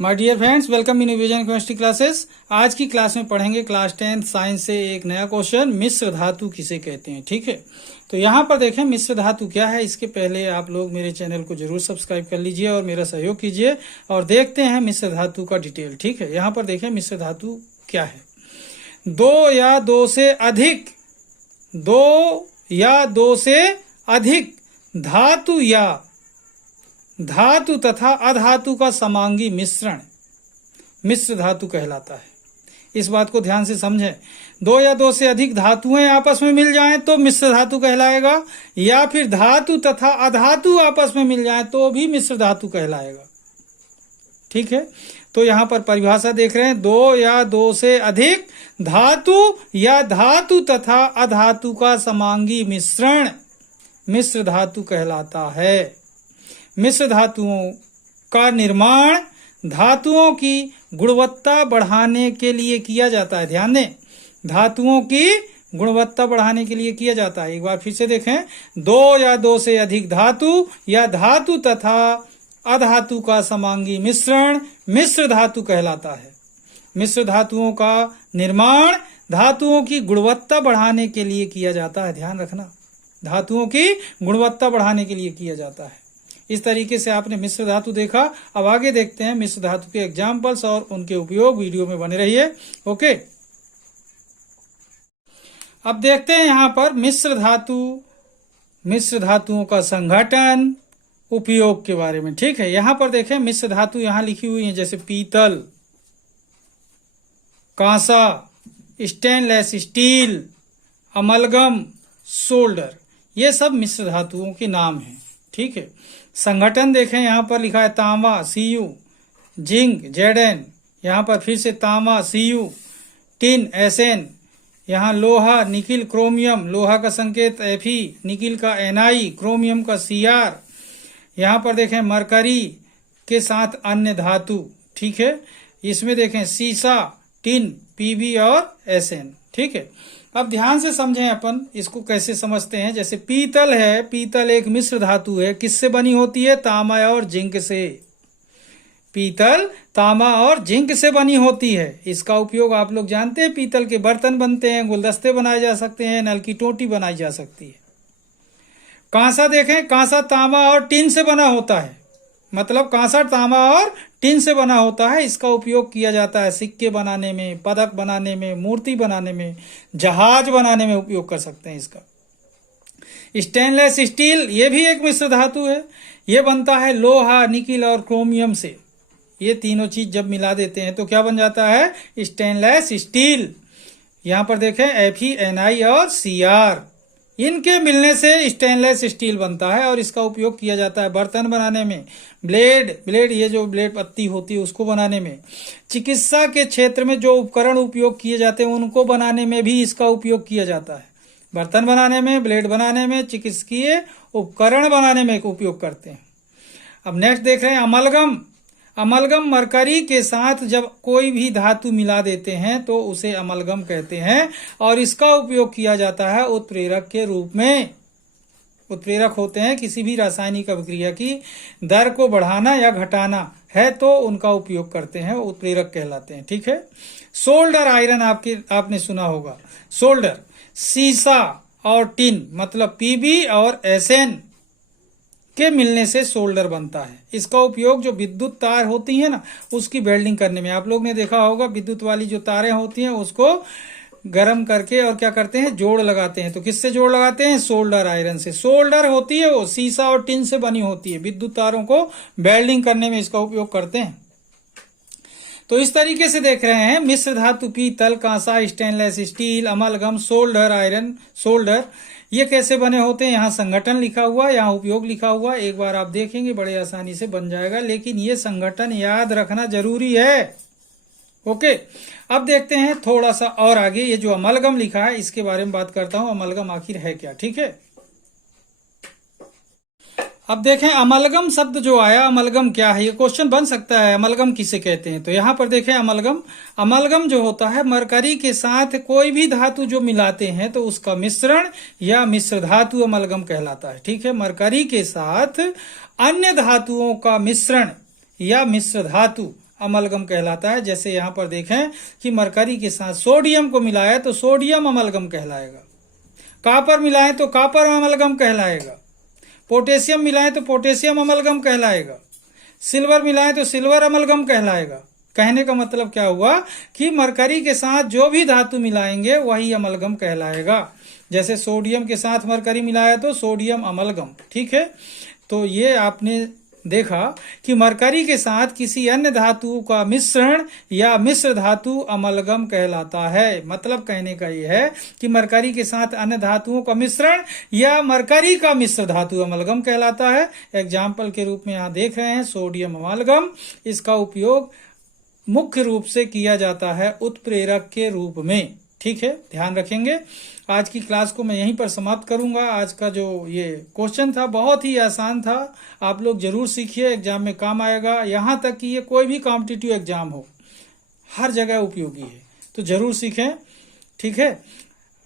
My dear friends, welcome in vision chemistry classes. आज की class में पढ़ेंगे क्लास 10 साइंस से एक नया क्वेश्चन, मिश्र धातु किसे कहते हैं। ठीक है, तो यहाँ पर देखें मिश्र धातु क्या है। इसके पहले आप लोग मेरे चैनल को जरूर सब्सक्राइब कर लीजिए और मेरा सहयोग कीजिए और देखते हैं मिश्र धातु का डिटेल। ठीक है, यहाँ पर देखें मिश्र धातु क्या है। दो या दो से अधिक धातु या धातु तथा अधातु का समांगी मिश्रण मिश्र धातु कहलाता है। इस बात को ध्यान से समझें। दो या दो से अधिक धातुएं आपस में मिल जाएं तो मिश्र धातु कहलाएगा, या फिर धातु तथा अधातु आपस में मिल जाएं तो भी मिश्र धातु कहलाएगा। ठीक है, तो यहां पर परिभाषा देख रहे हैं, दो या दो से अधिक धातु या धातु तथा अधातु का समांगी मिश्रण मिश्र धातु कहलाता है। मिश्र धातुओं का निर्माण धातुओं की गुणवत्ता बढ़ाने के लिए किया जाता है। ध्यान दें, धातुओं की गुणवत्ता बढ़ाने के लिए किया जाता है। एक बार फिर से देखें, दो या दो से अधिक धातु या धातु तथा अधातु का समांगी मिश्रण मिश्र धातु कहलाता है। मिश्र धातुओं का निर्माण धातुओं की गुणवत्ता बढ़ाने के लिए किया जाता है। ध्यान रखना, धातुओं की गुणवत्ता बढ़ाने के लिए किया जाता है। इस तरीके से आपने मिश्र धातु देखा। अब आगे देखते हैं मिश्र धातु के एग्जाम्पल्स और उनके उपयोग। वीडियो में बने रहिए। ओके, अब देखते हैं यहाँ पर मिश्र धातुओं का संघटन, उपयोग के बारे में। ठीक है, यहाँ पर देखें मिश्र धातु यहाँ लिखी हुई है, जैसे पीतल, कांसा, स्टेनलेस स्टील, अमलगम, सोल्डर, ये सब मिश्र धातुओं के नाम हैं। ठीक है, संगठन देखें, यहाँ पर लिखा है तांबा Cu, जिंक Zn, यहाँ पर फिर से तांबा Cu, टिन Sn, यहाँ लोहा निकिल क्रोमियम, लोहा का संकेत Fe, निकिल का Ni, क्रोमियम का Cr, यहाँ पर देखें मरकरी के साथ अन्य धातु। ठीक है, इसमें देखें सीसा, टिन, Pb और Sn। ठीक है, अब ध्यान से समझें अपन इसको कैसे समझते हैं। जैसे पीतल है, पीतल एक मिश्र धातु है। किससे बनी होती है? तांबा और जिंक से। पीतल तांबा और जिंक से बनी होती है। इसका उपयोग आप लोग जानते हैं, पीतल के बर्तन बनते हैं, गुलदस्ते बनाए जा सकते हैं, नल की टोटी बनाई जा सकती है। कांसा देखें, कांसा तांबा और टिन से बना होता है, मतलब कांसा तांबा और टिन से बना होता है। इसका उपयोग किया जाता है सिक्के बनाने में, पदक बनाने में, मूर्ति बनाने में, जहाज बनाने में उपयोग कर सकते हैं इसका। स्टेनलेस स्टील, ये भी एक मिश्र धातु है। ये बनता है लोहा, निकिल और क्रोमियम से। ये तीनों चीज जब मिला देते हैं तो क्या बन जाता है? Stainless steel. यहाँ पर देखें Fe, Ni और Cr, इनके मिलने से स्टेनलेस स्टील बनता है और इसका उपयोग किया जाता है बर्तन बनाने में, ब्लेड ये जो ब्लेड पत्ती होती है उसको बनाने में, चिकित्सा के क्षेत्र में जो उपकरण उपयोग किए जाते हैं उनको बनाने में भी इसका उपयोग किया जाता है। बर्तन बनाने में, ब्लेड बनाने में, चिकित्सकीय उपकरण बनाने में उपयोग करते हैं। अब नेक्स्ट देख रहे हैं अमलगम। अमलगम मरकरी के साथ जब कोई भी धातु मिला देते हैं तो उसे अमलगम कहते हैं और इसका उपयोग किया जाता है उत्प्रेरक के रूप में। उत्प्रेरक होते हैं किसी भी रासायनिक अभिक्रिया की दर को बढ़ाना या घटाना है तो उनका उपयोग करते हैं, उत्प्रेरक कहलाते हैं। ठीक है, सोल्डर आयरन आपने सुना होगा। सोल्डर सीसा और टिन मतलब Pb और Sn के मिलने से सोल्डर बनता है। इसका उपयोग जो विद्युत तार होती है ना उसकी वेल्डिंग करने में, आप लोग ने देखा होगा विद्युत वाली जो तारें होती हैं उसको गर्म करके और क्या करते हैं, जोड़ लगाते हैं। तो किससे जोड़ लगाते हैं? सोल्डर आयरन से। सोल्डर होती है वो सीसा और टिन से बनी होती है। विद्युत तारों को वेल्डिंग करने में इसका उपयोग करते हैं। तो इस तरीके से देख रहे हैं मिश्र धातु पीतल, कांसा, stainless steel, amalgam, solder iron, solder, ये कैसे बने होते हैं। यहाँ संगठन लिखा हुआ, यहाँ उपयोग लिखा हुआ। एक बार आप देखेंगे बड़े आसानी से बन जाएगा, लेकिन ये संगठन याद रखना जरूरी है। ओके, अब देखते हैं थोड़ा सा और आगे। ये जो अमलगम लिखा है इसके बारे में बात करता हूं, अमलगम आखिर है क्या। ठीक है, अब देखें अमलगम शब्द जो आया, अमलगम क्या है, ये क्वेश्चन बन सकता है। अमलगम किसे कहते हैं? तो यहाँ पर देखें अमलगम जो होता है मरकरी के साथ कोई भी धातु जो मिलाते हैं तो उसका मिश्रण या मिश्र धातु अमलगम कहलाता है। ठीक है, मरकरी के साथ अन्य धातुओं का मिश्रण या मिश्र धातु अमलगम कहलाता है। जैसे यहाँ पर देखें कि मरकरी के साथ सोडियम को मिलाया तो सोडियम अमलगम कहलाएगा, कॉपर मिलाएं तो कॉपर अमलगम कहलाएगा, पोटेशियम मिलाएं तो पोटेशियम अमलगम कहलाएगा, सिल्वर मिलाएं तो सिल्वर अमलगम कहलाएगा। कहने का मतलब क्या हुआ कि मरकरी के साथ जो भी धातु मिलाएंगे वही अमलगम कहलाएगा। जैसे सोडियम के साथ मरकरी मिलाया तो सोडियम अमलगम। ठीक है, तो ये आपने देखा कि मरकरी के साथ किसी अन्य धातु का मिश्रण या मिश्र धातु अमलगम कहलाता है। मतलब कहने का ये है कि मरकरी के साथ अन्य धातुओं का मिश्रण या मरकरी का मिश्र धातु अमलगम कहलाता है। एग्जाम्पल के रूप में यहाँ देख रहे हैं सोडियम अमलगम। इसका उपयोग मुख्य रूप से किया जाता है उत्प्रेरक के रूप में। ठीक है, ध्यान रखेंगे। आज की क्लास को मैं यहीं पर समाप्त करूंगा। आज का जो ये क्वेश्चन था बहुत ही आसान था, आप लोग जरूर सीखिए, एग्जाम में काम आएगा। यहाँ तक कि ये कोई भी कॉम्पिटिटिव एग्जाम हो, हर जगह उपयोगी है, तो जरूर सीखें। ठीक है,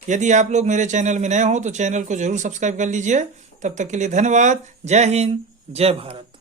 यदि आप लोग मेरे चैनल में नए हो तो चैनल को जरूर सब्सक्राइब कर लीजिए। तब तक के लिए धन्यवाद। जय हिंद, जय भारत।